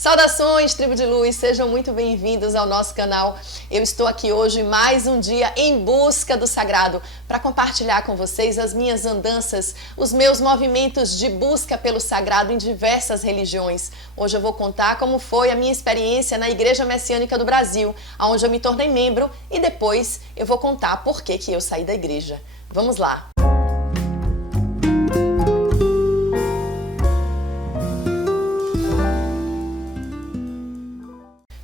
Saudações, tribo de luz, sejam muito bem-vindos ao nosso canal. Eu estou aqui hoje mais um dia em busca do sagrado para compartilhar com vocês as minhas andanças, os meus movimentos de busca pelo sagrado em diversas religiões. Hoje eu vou contar como foi a minha experiência na Igreja Messiânica do Brasil, onde eu me tornei membro, e depois eu vou contar por que eu saí da igreja. Vamos lá!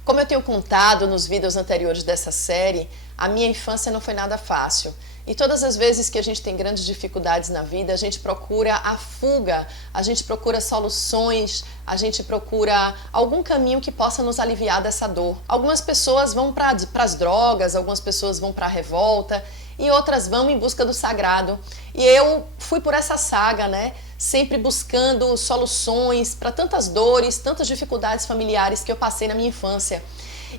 Como eu tenho contado nos vídeos anteriores dessa série, a minha infância não foi nada fácil. E todas as vezes que a gente tem grandes dificuldades na vida, a gente procura a fuga, a gente procura soluções, a gente procura algum caminho que possa nos aliviar dessa dor. Algumas pessoas vão para as drogas, algumas pessoas vão para a revolta e outras vão em busca do sagrado. E eu fui por essa saga, né? Sempre buscando soluções para tantas dores, tantas dificuldades familiares que eu passei na minha infância.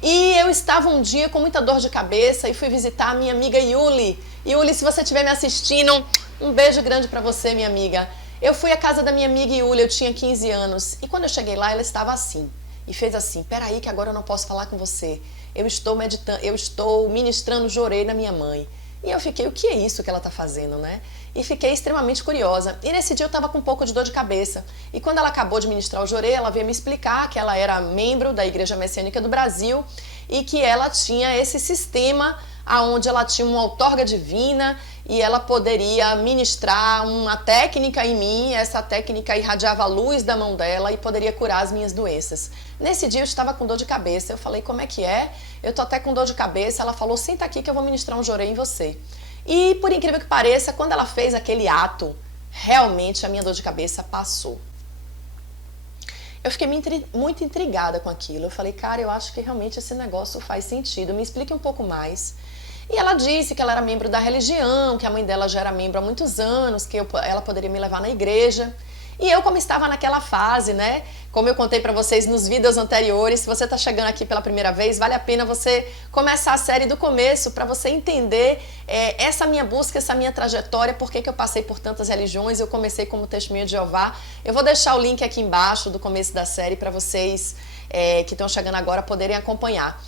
E eu estava um dia com muita dor de cabeça e fui visitar a minha amiga Yuli. Yuli, se você estiver me assistindo, um beijo grande para você, minha amiga. Eu fui à casa da minha amiga Yuli, eu tinha 15 anos. E quando eu cheguei lá, ela estava assim. E fez assim: peraí que agora eu não posso falar com você. Eu estou meditando, eu estou ministrando jorê na minha mãe. E eu fiquei, o que é isso que ela está fazendo, né? E fiquei extremamente curiosa. E nesse dia eu estava com um pouco de dor de cabeça. E quando ela acabou de ministrar o jorê, ela veio me explicar que ela era membro da Igreja Messiânica do Brasil e que ela tinha esse sistema onde ela tinha uma outorga divina e ela poderia ministrar uma técnica em mim, essa técnica irradiava a luz da mão dela e poderia curar as minhas doenças. Nesse dia eu estava com dor de cabeça, eu falei, como é que é? Eu tô até com dor de cabeça. Ela falou, senta aqui que eu vou ministrar um jorê em você. E por incrível que pareça, quando ela fez aquele ato, realmente a minha dor de cabeça passou. Eu fiquei muito intrigada com aquilo. Eu falei, cara, eu acho que realmente esse negócio faz sentido, me explique um pouco mais. E ela disse que ela era membro da religião, que a mãe dela já era membro há muitos anos, que ela poderia me levar na igreja. E eu, como estava naquela fase, né, como eu contei para vocês nos vídeos anteriores, se você está chegando aqui pela primeira vez, vale a pena você começar a série do começo para você entender essa minha busca, essa minha trajetória, por que eu passei por tantas religiões. Eu comecei como Testemunha de Jeová. Eu vou deixar o link aqui embaixo do começo da série para vocês que estão chegando agora poderem acompanhar.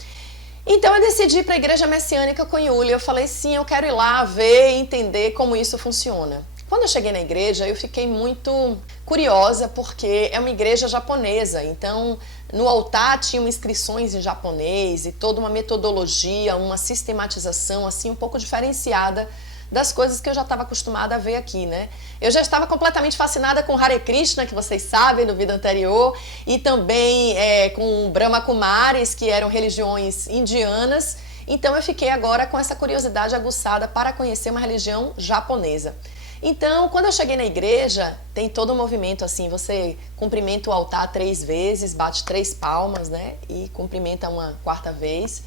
Então eu decidi ir para a Igreja Messiânica com Yuli. Eu falei, sim, eu quero ir lá ver e entender como isso funciona. Quando eu cheguei na igreja, eu fiquei muito curiosa, porque é uma igreja japonesa. Então, no altar tinham inscrições em japonês e toda uma metodologia, uma sistematização assim um pouco diferenciada das coisas que eu já estava acostumada a ver aqui, né? Eu já estava completamente fascinada com Hare Krishna, que vocês sabem, no vídeo anterior, e também com Brahma Kumaris, que eram religiões indianas. Então eu fiquei agora com essa curiosidade aguçada para conhecer uma religião japonesa. Então, quando eu cheguei na igreja, tem todo um movimento assim, você cumprimenta o altar 3 vezes, bate 3 palmas, né? E cumprimenta uma 4ª vez.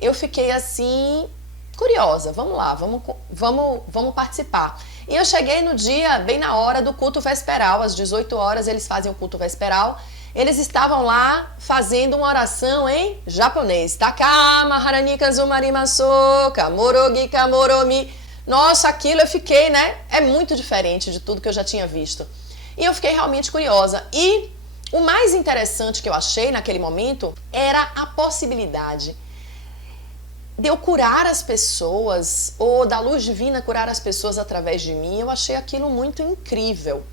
Eu fiquei assim, curiosa, vamos lá, vamos participar. E eu cheguei no dia, bem na hora do culto vesperal, às 18 horas eles fazem o culto vesperal. Eles estavam lá fazendo uma oração em japonês. Takama harani kazumari masoka, morogi kamoromi. Nossa, aquilo eu fiquei, né? É muito diferente de tudo que eu já tinha visto. E eu fiquei realmente curiosa. E o mais interessante que eu achei naquele momento era a possibilidade de eu curar as pessoas, ou da luz divina curar as pessoas através de mim. Eu achei aquilo muito incrível.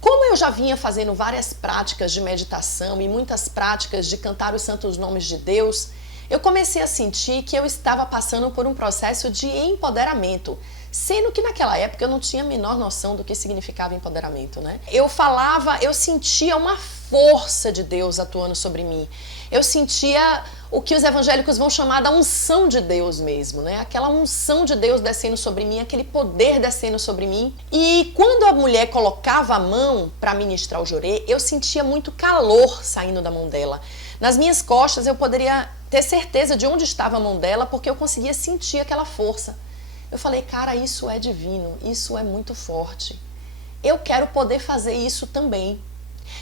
Como eu já vinha fazendo várias práticas de meditação e muitas práticas de cantar os santos nomes de Deus, eu comecei a sentir que eu estava passando por um processo de empoderamento, sendo que naquela época eu não tinha a menor noção do que significava empoderamento, né? Eu sentia uma força de Deus atuando sobre mim. Eu sentia o que os evangélicos vão chamar da unção de Deus mesmo, né? Aquela unção de Deus descendo sobre mim, aquele poder descendo sobre mim. E quando a mulher colocava a mão para ministrar o jorê, eu sentia muito calor saindo da mão dela. Nas minhas costas eu poderia ter certeza de onde estava a mão dela, porque eu conseguia sentir aquela força. Eu falei, cara, isso é divino, isso é muito forte. Eu quero poder fazer isso também.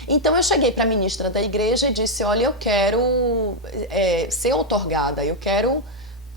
Então eu cheguei para a ministra da igreja e disse, olha, eu quero ser outorgada, eu quero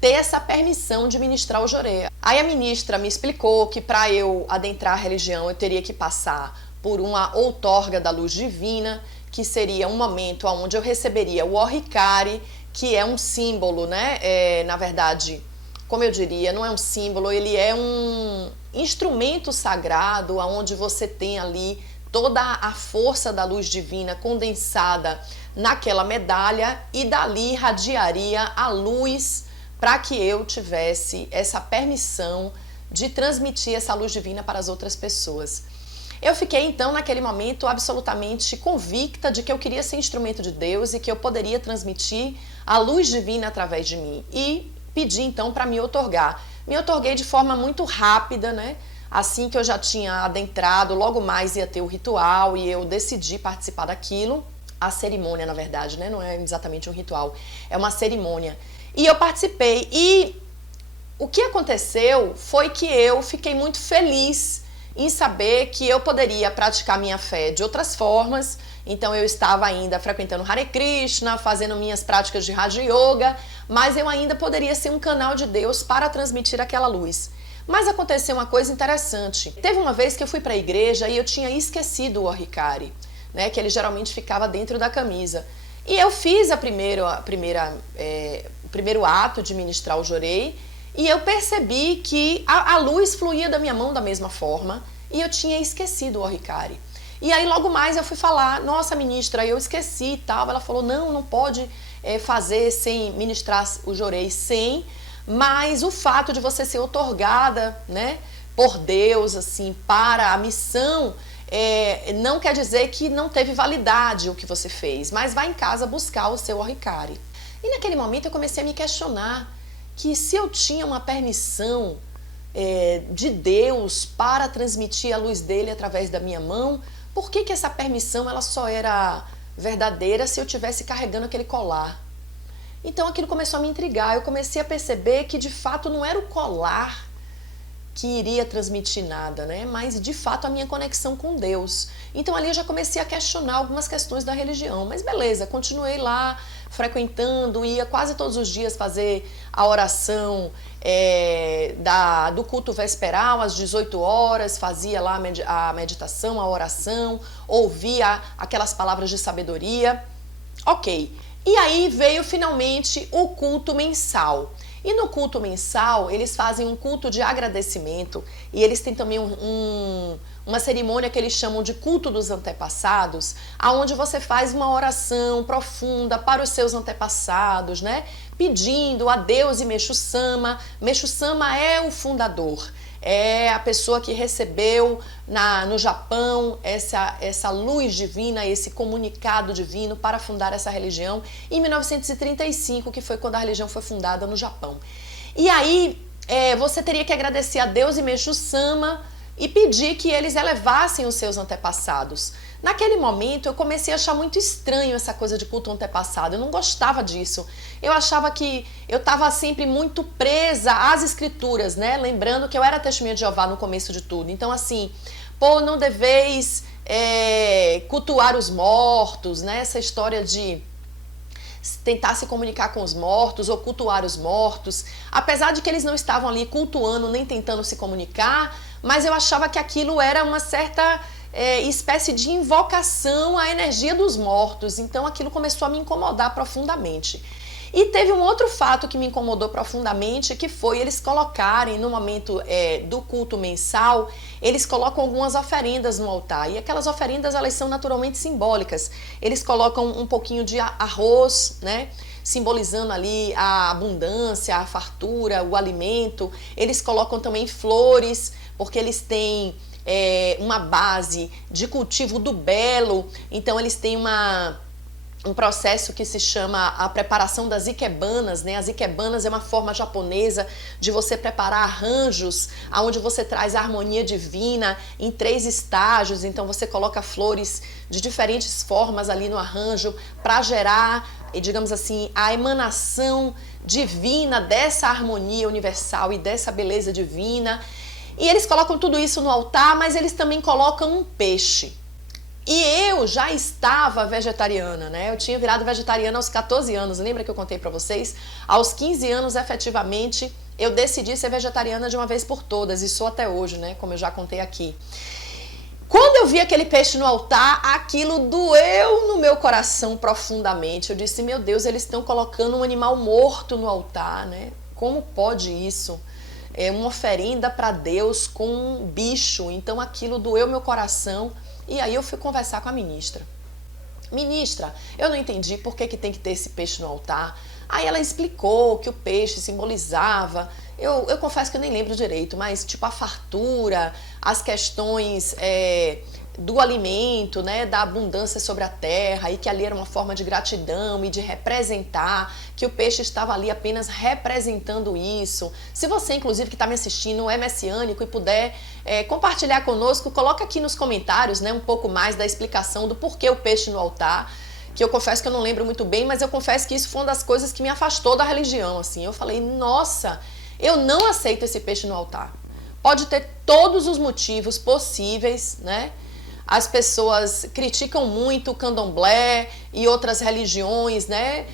ter essa permissão de ministrar o jorê. Aí a ministra me explicou que para eu adentrar a religião eu teria que passar por uma outorga da luz divina, que seria um momento onde eu receberia o Ohikari, que é um símbolo, né? Na verdade, como eu diria, não é um símbolo, ele é um instrumento sagrado, onde você tem ali toda a força da luz divina condensada naquela medalha, e dali irradiaria a luz para que eu tivesse essa permissão de transmitir essa luz divina para as outras pessoas. Eu fiquei então naquele momento absolutamente convicta de que eu queria ser instrumento de Deus e que eu poderia transmitir a luz divina através de mim, e pedi então para me otorgar. Me otorguei de forma muito rápida, né? Assim que eu já tinha adentrado, logo mais ia ter o ritual e eu decidi participar daquilo. A cerimônia, na verdade, né? Não é exatamente um ritual, é uma cerimônia. E eu participei, e o que aconteceu foi que eu fiquei muito feliz em saber que eu poderia praticar minha fé de outras formas. Então eu estava ainda frequentando Hare Krishna, fazendo minhas práticas de Raja Yoga, mas eu ainda poderia ser um canal de Deus para transmitir aquela luz. Mas aconteceu uma coisa interessante. Teve uma vez que eu fui para a igreja e eu tinha esquecido o Ohikari, né, que ele geralmente ficava dentro da camisa. E eu fiz o primeiro ato de ministrar o Jorei, e eu percebi que a luz fluía da minha mão da mesma forma, e eu tinha esquecido o Ohikari. E aí logo mais eu fui falar: nossa ministra, eu esqueci e tal. Ela falou: não pode fazer sem ministrar o Jorei, sem, mas o fato de você ser otorgada, né, por Deus, assim, para a missão, não quer dizer que não teve validade o que você fez, mas vai em casa buscar o seu Ohikari. E naquele momento eu comecei a me questionar que se eu tinha uma permissão de Deus para transmitir a luz dele através da minha mão, por que essa permissão ela só era verdadeira se eu estivesse carregando aquele colar? Então aquilo começou a me intrigar, eu comecei a perceber que de fato não era o colar que iria transmitir nada, né? Mas de fato a minha conexão com Deus. Então ali eu já comecei a questionar algumas questões da religião, mas beleza, continuei lá frequentando, ia quase todos os dias fazer a oração do culto vesperal às 18 horas, fazia lá a meditação, a oração, ouvia aquelas palavras de sabedoria. Ok, e aí veio finalmente o culto mensal. E no culto mensal, eles fazem um culto de agradecimento, e eles têm também uma cerimônia que eles chamam de culto dos antepassados, aonde você faz uma oração profunda para os seus antepassados, né? Pedindo a Deus e Meixo Sama. Meixo Sama é o fundador, é a pessoa que recebeu no Japão essa luz divina, esse comunicado divino para fundar essa religião em 1935, que foi quando a religião foi fundada no Japão. E aí você teria que agradecer a Deus e Meixo Sama e pedir que eles elevassem os seus antepassados. Naquele momento eu comecei a achar muito estranho essa coisa de culto antepassado, eu não gostava disso. Eu achava que eu estava sempre muito presa às escrituras, né? Lembrando que eu era testemunha de Jeová no começo de tudo. Então assim, não deveis cultuar os mortos, né? Essa história de tentar se comunicar com os mortos ou cultuar os mortos. Apesar de que eles não estavam ali cultuando nem tentando se comunicar, mas eu achava que aquilo era uma certa espécie de invocação à energia dos mortos. Então aquilo começou a me incomodar profundamente. E teve um outro fato que me incomodou profundamente, que foi eles colocarem no momento do culto mensal, eles colocam algumas oferendas no altar, e aquelas oferendas elas são naturalmente simbólicas. Eles colocam um pouquinho de arroz, né, simbolizando ali a abundância, a fartura, o alimento. Eles colocam também flores, porque eles têm uma base de cultivo do belo, então eles têm um processo que se chama a preparação das ikebanas, né? As ikebanas é uma forma japonesa de você preparar arranjos, onde você traz a harmonia divina em 3 estágios. Então você coloca flores de diferentes formas ali no arranjo para gerar, digamos assim, a emanação divina dessa harmonia universal e dessa beleza divina. E eles colocam tudo isso no altar, mas eles também colocam um peixe. E eu já estava vegetariana, né? Eu tinha virado vegetariana aos 14 anos, lembra que eu contei pra vocês? Aos 15 anos, efetivamente, eu decidi ser vegetariana de uma vez por todas, e sou até hoje, né? Como eu já contei aqui. Quando eu vi aquele peixe no altar, aquilo doeu no meu coração profundamente. Eu disse, meu Deus, eles estão colocando um animal morto no altar, né? Como pode isso? É uma oferenda para Deus com um bicho. Então aquilo doeu meu coração. E aí eu fui conversar com a ministra. Ministra, eu não entendi por que tem que ter esse peixe no altar. Aí ela explicou que o peixe simbolizava, eu confesso que eu nem lembro direito, mas tipo a fartura, as questões do alimento, né, da abundância sobre a terra, e que ali era uma forma de gratidão e de representar, que o peixe estava ali apenas representando isso. Se você, inclusive, que está me assistindo, é messiânico e puder compartilhar conosco, coloca aqui nos comentários, né, um pouco mais da explicação do porquê o peixe no altar, que eu confesso que eu não lembro muito bem, mas eu confesso que isso foi uma das coisas que me afastou da religião, assim. Eu falei, nossa, eu não aceito esse peixe no altar. Pode ter todos os motivos possíveis, né? As pessoas criticam muito o candomblé e outras religiões, né?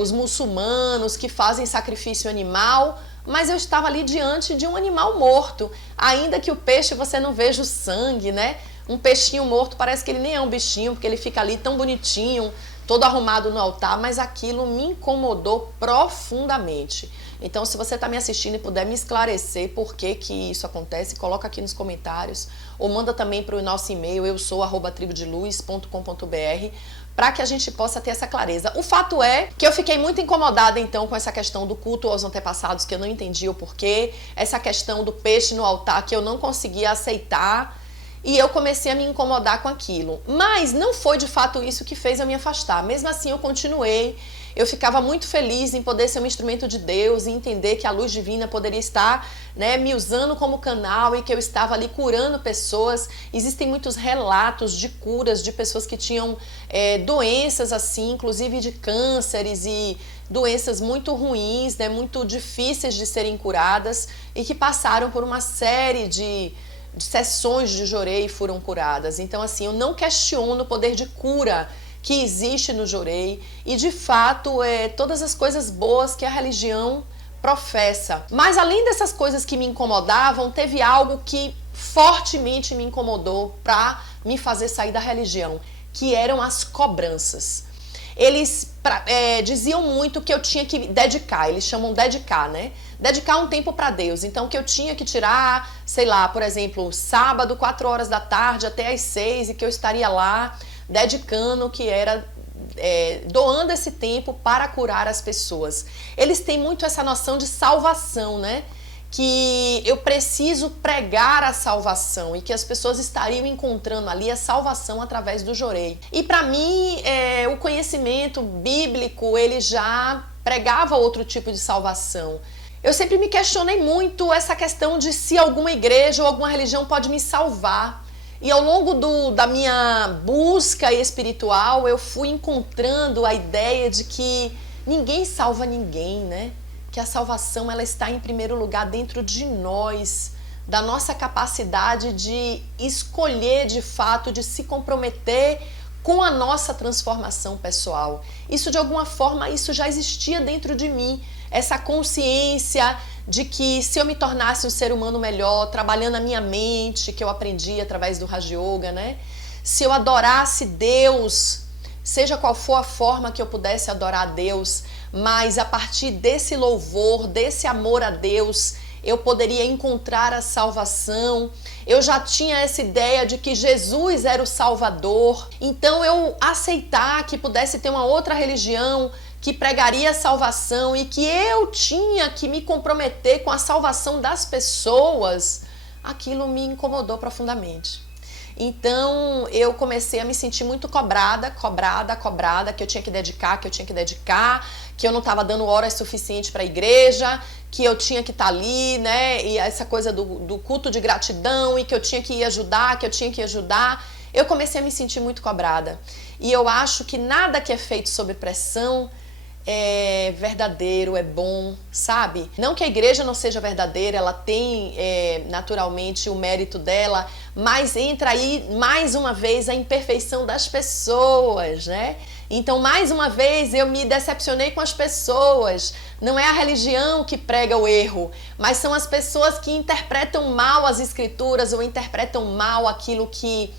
Os muçulmanos que fazem sacrifício animal, mas eu estava ali diante de um animal morto. Ainda que o peixe você não veja o sangue, né? Um peixinho morto parece que ele nem é um bichinho, porque ele fica ali tão bonitinho, todo arrumado no altar, mas aquilo me incomodou profundamente. Então, se você está me assistindo e puder me esclarecer por que isso acontece, coloca aqui nos comentários, ou manda também para o nosso e-mail, tribudeluz.com.br, para que a gente possa ter essa clareza. O fato é que eu fiquei muito incomodada, então, com essa questão do culto aos antepassados, que eu não entendi o porquê, essa questão do peixe no altar, que eu não conseguia aceitar, e eu comecei a me incomodar com aquilo. Mas não foi de fato isso que fez eu me afastar. Mesmo assim, eu continuei. Eu ficava muito feliz em poder ser um instrumento de Deus e entender que a luz divina poderia estar, né, me usando como canal e que eu estava ali curando pessoas. Existem muitos relatos de curas de pessoas que tinham doenças assim, inclusive de cânceres e doenças muito ruins, né, muito difíceis de serem curadas e que passaram por uma série de sessões de jorei e foram curadas. Então, assim, eu não questiono o poder de cura que existe no jorei e, de fato, todas as coisas boas que a religião professa. Mas, além dessas coisas que me incomodavam, teve algo que fortemente me incomodou para me fazer sair da religião, que eram as cobranças. Eles diziam muito que eu tinha que dedicar, eles chamam dedicar, né? Dedicar um tempo para Deus. Então, que eu tinha que tirar, sei lá, por exemplo, sábado, 4 horas da tarde até às 6, e que eu estaria lá dedicando, que era doando esse tempo para curar as pessoas. Eles têm muito essa noção de salvação, né? Que eu preciso pregar a salvação e que as pessoas estariam encontrando ali a salvação através do jorei. E para mim, o conhecimento bíblico, ele já pregava outro tipo de salvação. Eu sempre me questionei muito essa questão de se alguma igreja ou alguma religião pode me salvar. E ao longo da minha busca espiritual, eu fui encontrando a ideia de que ninguém salva ninguém, né? Que a salvação ela está em primeiro lugar dentro de nós, da nossa capacidade de escolher de fato, de se comprometer com a nossa transformação pessoal. Isso de alguma forma, isso já existia dentro de mim, essa consciência de que se eu me tornasse um ser humano melhor, trabalhando a minha mente, que eu aprendi através do Raja Yoga, né? Se eu adorasse Deus, seja qual for a forma que eu pudesse adorar a Deus, mas a partir desse louvor, desse amor a Deus, eu poderia encontrar a salvação. Eu já tinha essa ideia de que Jesus era o Salvador. Então eu aceitar que pudesse ter uma outra religião que pregaria a salvação e que eu tinha que me comprometer com a salvação das pessoas, aquilo me incomodou profundamente. Então eu comecei a me sentir muito cobrada, que eu tinha que dedicar, que eu não estava dando horas suficientes para a igreja, que eu tinha que estar ali, né? E essa coisa do culto de gratidão e que eu tinha que ir ajudar, Eu comecei a me sentir muito cobrada. E eu acho que nada que é feito sob pressão é verdadeiro, é bom, sabe? Não que a igreja não seja verdadeira, ela tem naturalmente o mérito dela, mas entra aí mais uma vez a imperfeição das pessoas, né? Então, mais uma vez, eu me decepcionei com as pessoas. Não é a religião que prega o erro, mas são as pessoas que interpretam mal as escrituras ou interpretam mal aquilo que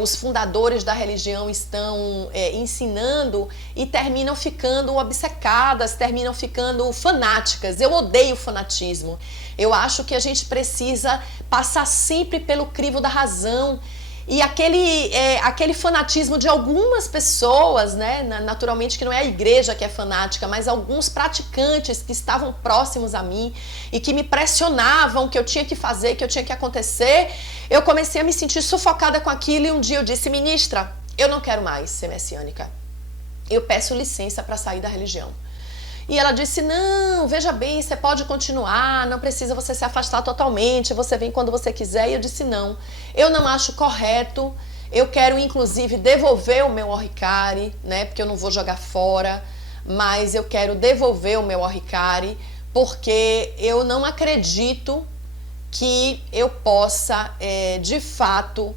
os fundadores da religião estão ensinando e terminam ficando obcecadas, terminam ficando fanáticas. Eu odeio o fanatismo. Eu acho que a gente precisa passar sempre pelo crivo da razão. E aquele fanatismo de algumas pessoas, né, naturalmente que não é a igreja que é fanática, mas alguns praticantes que estavam próximos a mim e que me pressionavam que eu tinha que fazer, que eu tinha que acontecer, eu comecei a me sentir sufocada com aquilo e um dia eu disse: ministra, eu não quero mais ser messiânica, eu peço licença para sair da religião. E ela disse: não, veja bem, você pode continuar, não precisa você se afastar totalmente, você vem quando você quiser. E eu disse: não, eu não acho correto, eu quero inclusive devolver o meu oricari, né, porque eu não vou jogar fora, mas eu quero devolver o meu oricari, porque eu não acredito que eu possa, de fato,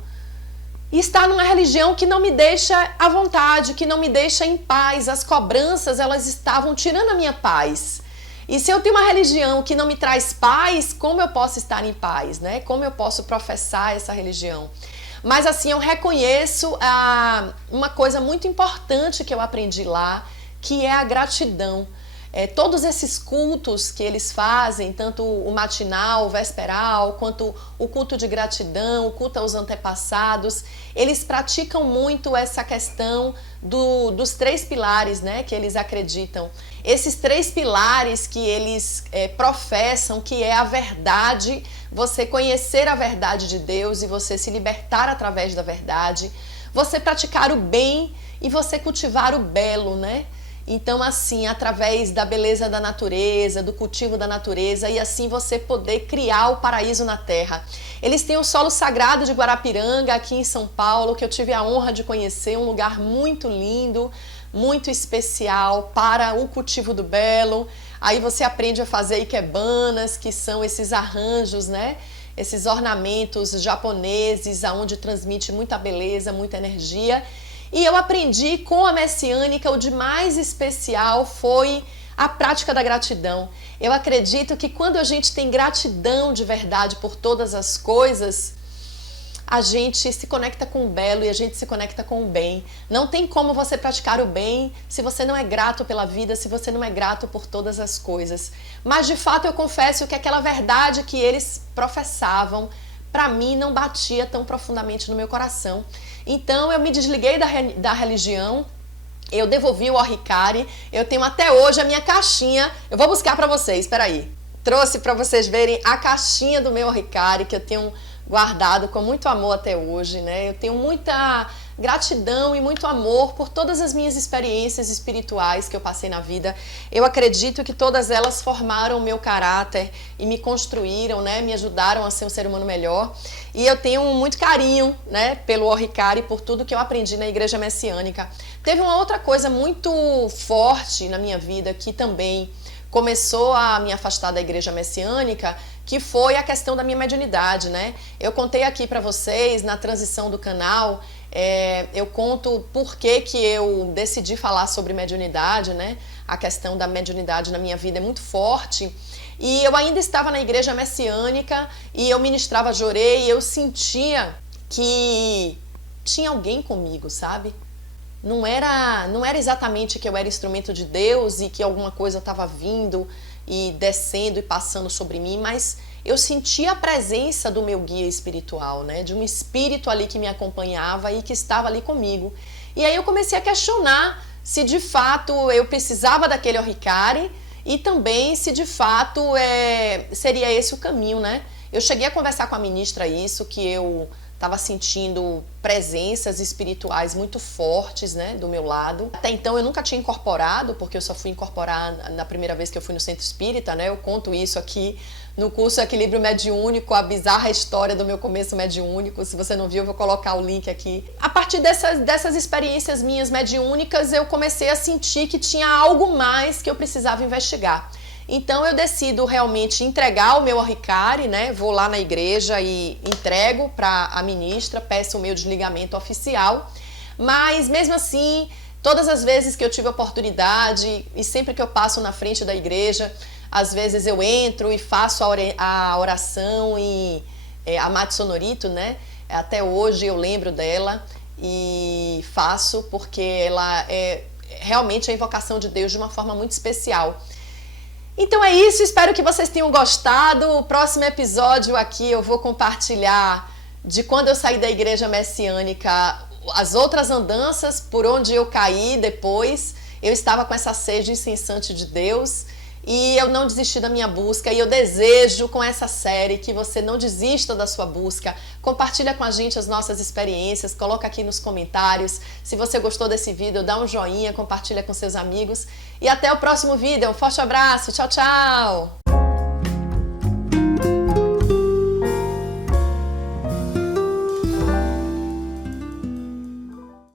e estar numa religião que não me deixa à vontade, que não me deixa em paz. As cobranças, elas estavam tirando a minha paz. E se eu tenho uma religião que não me traz paz, como eu posso estar em paz, né? Como eu posso professar essa religião? Mas assim, eu reconheço uma coisa muito importante que eu aprendi lá, que é a gratidão. Todos esses cultos que eles fazem, tanto o matinal, o vesperal, quanto o culto de gratidão, o culto aos antepassados, eles praticam muito essa questão dos 3 pilares, né, que eles acreditam. Esses 3 pilares que eles professam, que é a verdade, você conhecer a verdade de Deus e você se libertar através da verdade, você praticar o bem e você cultivar o belo, né? Então, assim, através da beleza da natureza, do cultivo da natureza, e assim você poder criar o paraíso na terra. Eles têm o solo sagrado de Guarapiranga, aqui em São Paulo, que eu tive a honra de conhecer, um lugar muito lindo, muito especial para o cultivo do belo. Aí você aprende a fazer ikebanas, que são esses arranjos, né? Esses ornamentos japoneses, onde transmite muita beleza, muita energia. E eu aprendi com a messiânica, o de mais especial foi a prática da gratidão. Eu acredito que quando a gente tem gratidão de verdade por todas as coisas, a gente se conecta com o belo e a gente se conecta com o bem. Não tem como você praticar o bem se você não é grato pela vida, se você não é grato por todas as coisas. Mas de fato eu confesso que aquela verdade que eles professavam, para mim não batia tão profundamente no meu coração. Então eu me desliguei da religião, eu devolvi o oricari, eu tenho até hoje a minha caixinha, eu vou buscar para vocês, espera aí. Trouxe para vocês verem a caixinha do meu oricari, que eu tenho guardado com muito amor até hoje, né? Eu tenho muita gratidão e muito amor por todas as minhas experiências espirituais que eu passei na vida. Eu acredito que todas elas formaram o meu caráter e me construíram, né? Me ajudaram a ser um ser humano melhor. E eu tenho muito carinho, né, pelo oricari, por tudo que eu aprendi na igreja messiânica. Teve uma outra coisa muito forte na minha vida que também começou a me afastar da igreja messiânica, que foi a questão da minha mediunidade, né? Eu contei aqui para vocês, na transição do canal, eu conto por que eu decidi falar sobre mediunidade, né? A questão da mediunidade na minha vida é muito forte. E eu ainda estava na igreja messiânica e eu ministrava jorê e eu sentia que tinha alguém comigo, sabe? Não era exatamente que eu era instrumento de Deus e que alguma coisa estava vindo e descendo e passando sobre mim, mas eu sentia a presença do meu guia espiritual, né? De um espírito ali que me acompanhava e que estava ali comigo. E aí eu comecei a questionar se de fato eu precisava daquele oricari e também se de fato seria esse o caminho, né? Eu cheguei a conversar com a ministra isso, que eu estava sentindo presenças espirituais muito fortes, né, do meu lado. Até então eu nunca tinha incorporado, porque eu só fui incorporar na primeira vez que eu fui no centro espírita, né? Eu conto isso aqui no curso Equilíbrio Mediúnico, a bizarra história do meu começo mediúnico. Se você não viu, eu vou colocar o link aqui. A partir dessas experiências minhas mediúnicas, eu comecei a sentir que tinha algo mais que eu precisava investigar. Então eu decido realmente entregar o meu oricari, né? Vou lá na igreja e entrego para a ministra, peço o meu desligamento oficial. Mas mesmo assim, todas as vezes que eu tive oportunidade e sempre que eu passo na frente da igreja, às vezes eu entro e faço a oração e a Mate Sonorito, né? Até hoje eu lembro dela e faço porque ela é realmente a invocação de Deus de uma forma muito especial. Então é isso, espero que vocês tenham gostado. O próximo episódio aqui eu vou compartilhar de quando eu saí da igreja messiânica, as outras andanças por onde eu caí depois. Eu estava com essa sede incessante de Deus e eu não desisti da minha busca, e eu desejo com essa série que você não desista da sua busca. Compartilha com a gente as nossas experiências, coloca aqui nos comentários. Se você gostou desse vídeo, dá um joinha, compartilha com seus amigos e até o próximo vídeo. Um forte abraço, tchau, tchau!